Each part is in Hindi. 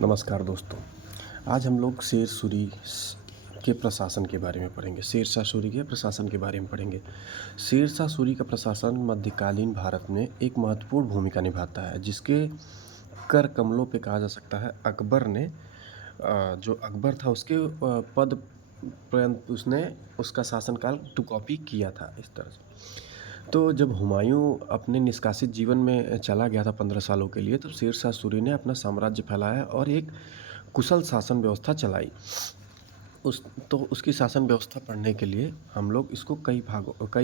नमस्कार दोस्तों। आज हम लोग शेर सूरी के प्रशासन के बारे में पढ़ेंगे। शेरशाह सूरी के प्रशासन के बारे में पढ़ेंगे। शेरशाह सूरी का प्रशासन मध्यकालीन भारत में एक महत्वपूर्ण भूमिका निभाता है, जिसके कर कमलों पे कहा जा सकता है अकबर ने जो अकबर था उसके पद पर्यंत उसने उसका शासनकाल टू कॉपी किया था इस तरह से। तो जब हुमायूँ अपने निष्कासित जीवन में चला गया था 15 सालों के लिए, तब शेरशाह सूरी ने अपना साम्राज्य फैलाया और एक कुशल शासन व्यवस्था चलाई। उसकी शासन व्यवस्था पढ़ने के लिए हम लोग इसको कई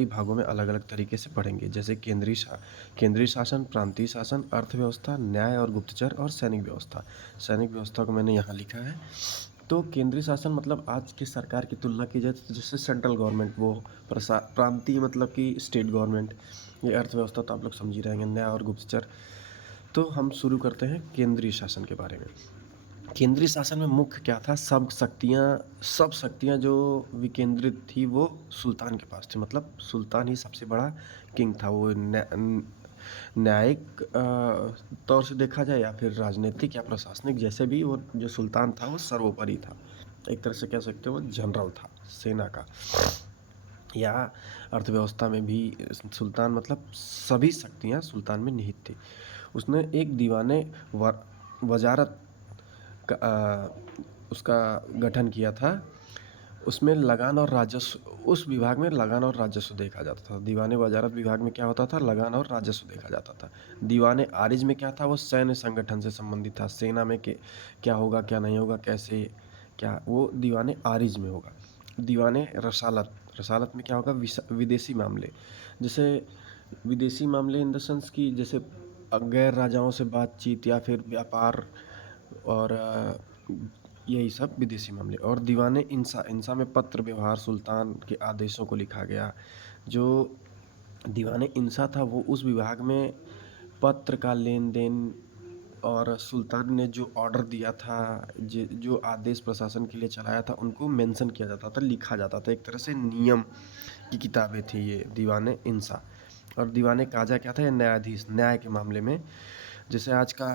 भागों में अलग-अलग तरीके से पढ़ेंगे, जैसे केंद्रीय शासन, प्रांतीय शासन, अर्थव्यवस्था, न्याय और गुप्तचर और सैनिक व्यवस्था। सैनिक व्यवस्था को मैंने यहाँ लिखा है। तो केंद्रीय शासन मतलब आज की सरकार की तुलना की जाए तो जैसे सेंट्रल गवर्नमेंट वो प्रांतीय मतलब कि स्टेट गवर्नमेंट। ये अर्थव्यवस्था तो आप लोग समझ ही रहेंगे, न्याय और गुप्तचर। तो हम शुरू करते हैं केंद्रीय शासन के बारे में। केंद्रीय शासन में मुख्य क्या था? सब शक्तियाँ जो विकेंद्रित थी वो सुल्तान के पास थी। मतलब सुल्तान ही सबसे बड़ा किंग था। वो न्यायिक तौर से देखा जाए या फिर राजनीतिक या प्रशासनिक, जैसे भी वो जो सुल्तान था वो सर्वोपरि था। एक तरह से कह सकते हो वो जनरल था सेना का। या अर्थव्यवस्था में भी सुल्तान मतलब सभी शक्तियाँ सुल्तान में निहित थी। उसने एक दीवाने वजारत उसका गठन किया था। उसमें लगान और राजस्व उस विभाग में लगान और राजस्व देखा जाता था। दीवाने वजारत विभाग में क्या होता था? लगान और राजस्व देखा जाता था। दीवाने आरिज में क्या था? वो सैन्य संगठन से संबंधित था। सेना में क्या होगा, क्या नहीं होगा, कैसे क्या, वो दीवाने आरिज में होगा। दीवाने रसालत में क्या होगा? विदेशी मामले। जैसे विदेशी मामले इन द सेंस कि जैसे गैर राजाओं से बातचीत या फिर व्यापार और यही सब विदेशी मामले। और दीवाने इंसा में पत्र व्यवहार, सुल्तान के आदेशों को लिखा गया। जो दीवाने इंसा था वो उस विभाग में पत्र का लेन देन और सुल्तान ने जो ऑर्डर दिया था, जो आदेश प्रशासन के लिए चलाया था, उनको मेंशन किया जाता था, लिखा जाता था। एक तरह से नियम की किताबें थी ये दीवाने इंसा। और दीवाने काजा क्या था? ये न्यायाधीश, न्याय के मामले में जैसे आज का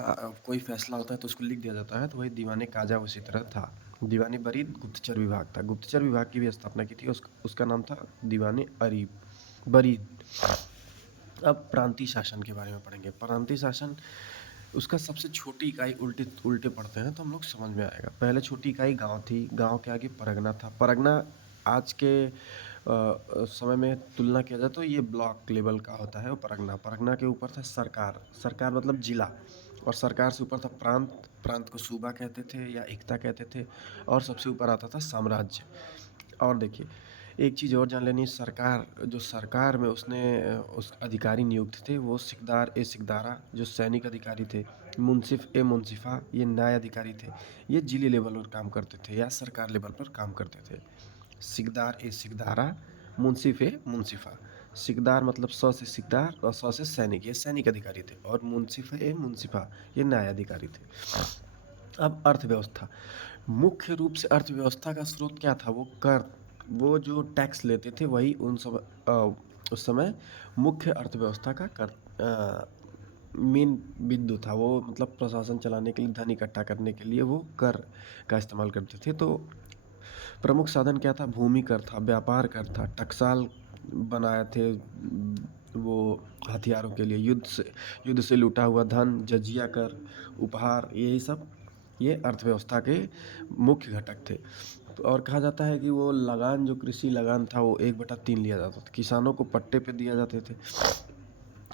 कोई फैसला होता है तो उसको लिख दिया जाता है, तो वही दीवाने काजा उसी तरह था। दीवाने बरीद गुप्तचर विभाग था। गुप्तचर विभाग की भी स्थापना की थी। उसका नाम था दीवाने बरीद। अब प्रांतीय शासन के बारे में पढ़ेंगे। प्रांतीय शासन उसका सबसे छोटी इकाई उल्टे उल्टे पढ़ते हैं तो हम लोग समझ में आएगा। पहले छोटी इकाई गांव थी। गांव के आगे परगना था। परगना आज के समय में तुलना किया जाए तो ये ब्लॉक लेवल का होता है वो परगना। परगना के ऊपर था सरकार। सरकार मतलब जिला। और सरकार से ऊपर था प्रांत। प्रांत को सूबा कहते थे या एकता कहते थे। और सबसे ऊपर आता था साम्राज्य। और देखिए एक चीज़ और जान लेनी, सरकार में उसने उस अधिकारी नियुक्त थे वो सिकदारा जो सैनिक अधिकारी थे। मुंसिफ़ा ये न्याय अधिकारी थे। ये जिले लेवल पर काम करते थे या सरकार लेवल पर काम करते थे। सिकदारा, मुंसिफ़ा। सिकदार मतलब स से सिकदार और स से सैनिक, ये सैनिक अधिकारी थे। और मुंसिफ़ा ये न्याय अधिकारी थे। अब अर्थव्यवस्था, मुख्य रूप से अर्थव्यवस्था का स्रोत क्या था? वो कर, वो जो टैक्स लेते थे वही उस समय मुख्य अर्थव्यवस्था का मेन बिंदु था। वो मतलब प्रशासन चलाने के लिए, धन इकट्ठा करने के लिए वो कर का इस्तेमाल करते थे। तो प्रमुख साधन क्या था? भूमि कर था, व्यापार कर था, टकसाल बनाए थे वो हथियारों के लिए, युद्ध से लूटा हुआ धन, जजिया कर, उपहार, यही सब ये अर्थव्यवस्था के मुख्य घटक थे। और कहा जाता है कि वो लगान, जो कृषि लगान था, वो 1/3 लिया जाता था। किसानों को पट्टे पे दिया जाते थे।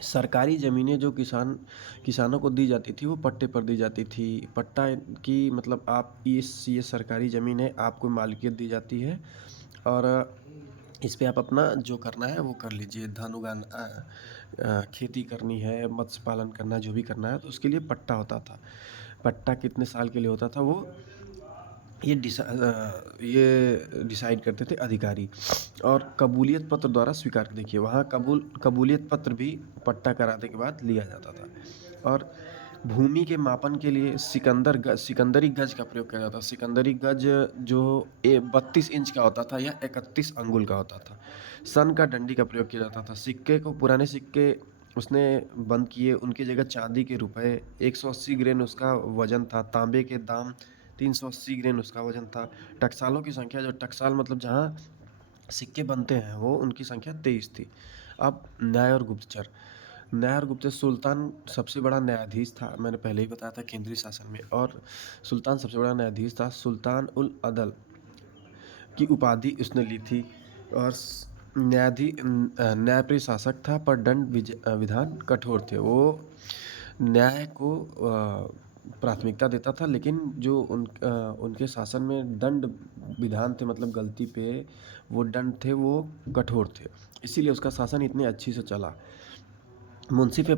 सरकारी ज़मीनें जो किसानों को दी जाती थी वो पट्टे पर दी जाती थी। पट्टा की मतलब आप ये सरकारी ज़मीन है, आपको मालिकियत दी जाती है और इस पे आप अपना जो करना है वो कर लीजिए। धान खेती करनी है, मत्स्य पालन करना है, जो भी करना है तो उसके लिए पट्टा होता था। पट्टा कितने साल के लिए होता था वो ये डिसाइड करते थे अधिकारी। और कबूलियत पत्र द्वारा स्वीकार, देखिए वहाँ कबूलियत पत्र भी पट्टा कराने के बाद लिया जाता था। और भूमि के मापन के लिए सिकंदरी गज का प्रयोग किया जाता था। सिकंदरी गज जो 32 इंच का होता था या 31 अंगुल का होता था। सन का डंडी का प्रयोग किया जाता था। पुराने सिक्के उसने बंद किए, उनकी जगह चांदी के रुपए 180 ग्रेन उसका वजन था, तांबे के दाम 380 ग्रेन उसका वजन था। टकसालों की संख्या, जो टकसाल मतलब जहाँ सिक्के बनते हैं, वो उनकी संख्या 23 थी। अब न्याय और गुप्तचर। न्याय और गुप्तचर, सुल्तान सबसे बड़ा न्यायाधीश था, मैंने पहले ही बताया था केंद्रीय शासन में, और सुल्तान सबसे बड़ा न्यायाधीश था। सुल्तान उल अदल की उपाधि उसने ली थी, और न्यायप्रिय शासक था, पर विधान कठोर थे। वो न्याय को प्राथमिकता देता था, लेकिन जो उनके शासन में दंड विधान थे, मतलब गलती पे वो दंड थे, वो कठोर थे, इसीलिए उसका शासन इतने अच्छी से चला। मुंसिफा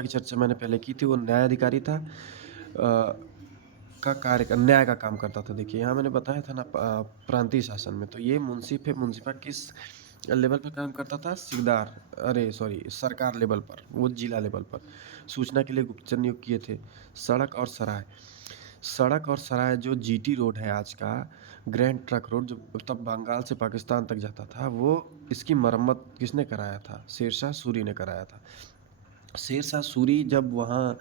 की चर्चा मैंने पहले की थी। वो न्यायाधिकारी था, न्याय का काम करता था। देखिए यहाँ मैंने बताया था ना, प्रांतीय शासन में, तो ये मुंसिफा किस लेवल पर काम करता था? सरकार लेवल पर, वो जिला लेवल पर। सूचना के लिए गुप्तचर नियुक्त किए थे। सड़क और सराय जो जीटी रोड है आज का, ग्रैंड ट्रक रोड, जो तब बंगाल से पाकिस्तान तक जाता था, वो इसकी मरम्मत किसने कराया था? शेरशाह सूरी ने कराया था। शेरशाह सूरी जब वहाँ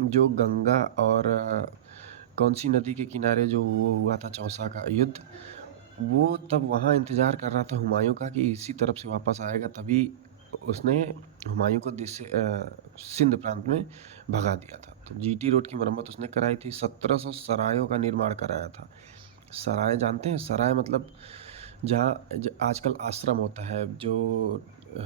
जो गंगा और कौन सी नदी के किनारे जो वो हुआ था चौसा का युद्ध, वो तब वहाँ इंतज़ार कर रहा था हुमायूं का कि इसी तरफ से वापस आएगा, तभी उसने हुमायूं को सिंध प्रांत में भगा दिया था। तो जीटी रोड की मरम्मत उसने कराई थी। 1700 सरायों का निर्माण कराया था। सराय जानते हैं? सराय मतलब जहाँ आजकल आश्रम होता है, जो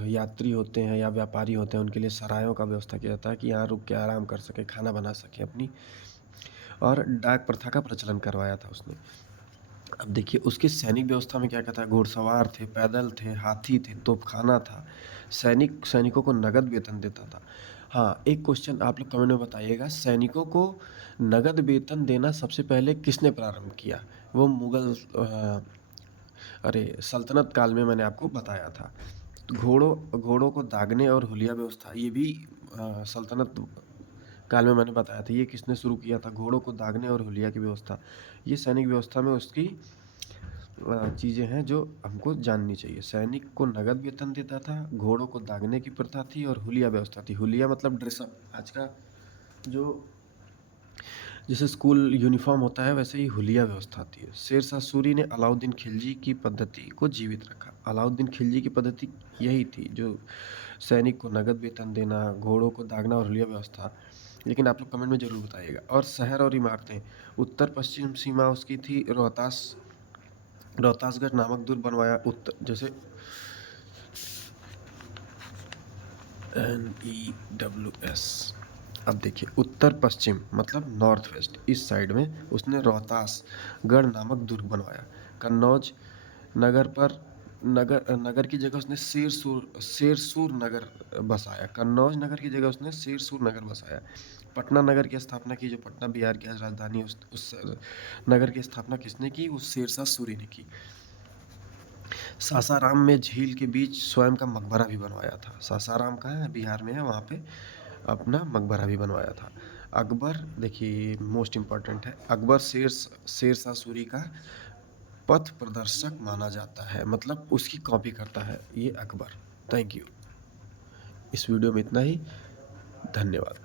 यात्री होते हैं या व्यापारी होते हैं, उनके लिए सरायों का व्यवस्था किया जाता है कि यहाँ रुक के आराम कर सके, खाना बना सके अपनी। और डाक प्रथा का प्रचलन करवाया था उसने। अब देखिए उसकी सैनिक व्यवस्था में क्या क्या था? घुड़सवार थे, पैदल थे, हाथी थे, तोपखाना था। सैनिकों को नगद वेतन देता था। हाँ, एक क्वेश्चन आप लोग कमेंट में बताइएगा, सैनिकों को नगद वेतन देना सबसे पहले किसने प्रारंभ किया? वो सल्तनत काल में, मैंने आपको बताया था। घोड़ों को दागने और हुलिया व्यवस्था, ये भी सल्तनत काल में मैंने बताया था। ये किसने शुरू किया था? घोड़ों को दागने और हुलिया की व्यवस्था। ये सैनिक व्यवस्था में उसकी चीज़ें हैं जो हमको जाननी चाहिए। सैनिक को नगद वेतन देता था, घोड़ों को दागने की प्रथा थी, और हुलिया व्यवस्था थी। हुलिया मतलब ड्रेसअप, आज का जो जैसे स्कूल यूनिफॉर्म होता है, वैसे ही हुलिया व्यवस्था थी। शेरशाह सूरी ने अलाउद्दीन खिलजी की पद्धति को जीवित रखा। अलाउद्दीन खिलजी की पद्धति यही थी, जो सैनिक को नगद वेतन देना, घोड़ों को दागना और हुलिया व्यवस्था। लेकिन आप लोग कमेंट में ज़रूर बताइएगा। और शहर और इमारतें, उत्तर पश्चिम सीमा उसकी थी रोहतासगढ़ नामक दुर्ग बनवाया। उत्तर, जैसे NEWS। अब देखिए उत्तर पश्चिम मतलब नॉर्थ वेस्ट, इस साइड में उसने रोहतासगढ़ नामक दुर्ग बनवाया। कन्नौज नगर की जगह उसने शेरसूर नगर बसाया। कन्नौज नगर की जगह उसने शेरसूर नगर बसाया। पटना नगर की स्थापना की, जो पटना बिहार की आज राजधानी है, उस नगर की स्थापना किसने की? उस शेरशाह सूरी ने की। सासाराम में झील के बीच स्वयं का मकबरा भी बनवाया था। सासाराम कहाँ है? बिहार में है, वहाँ पे अपना मकबरा भी बनवाया था। अकबर, देखिए मोस्ट इम्पॉर्टेंट है, अकबर शेरशाह सूरी का पथ प्रदर्शक माना जाता है, मतलब उसकी कॉपी करता है ये अकबर। Thank you. इस वीडियो में इतना ही। धन्यवाद।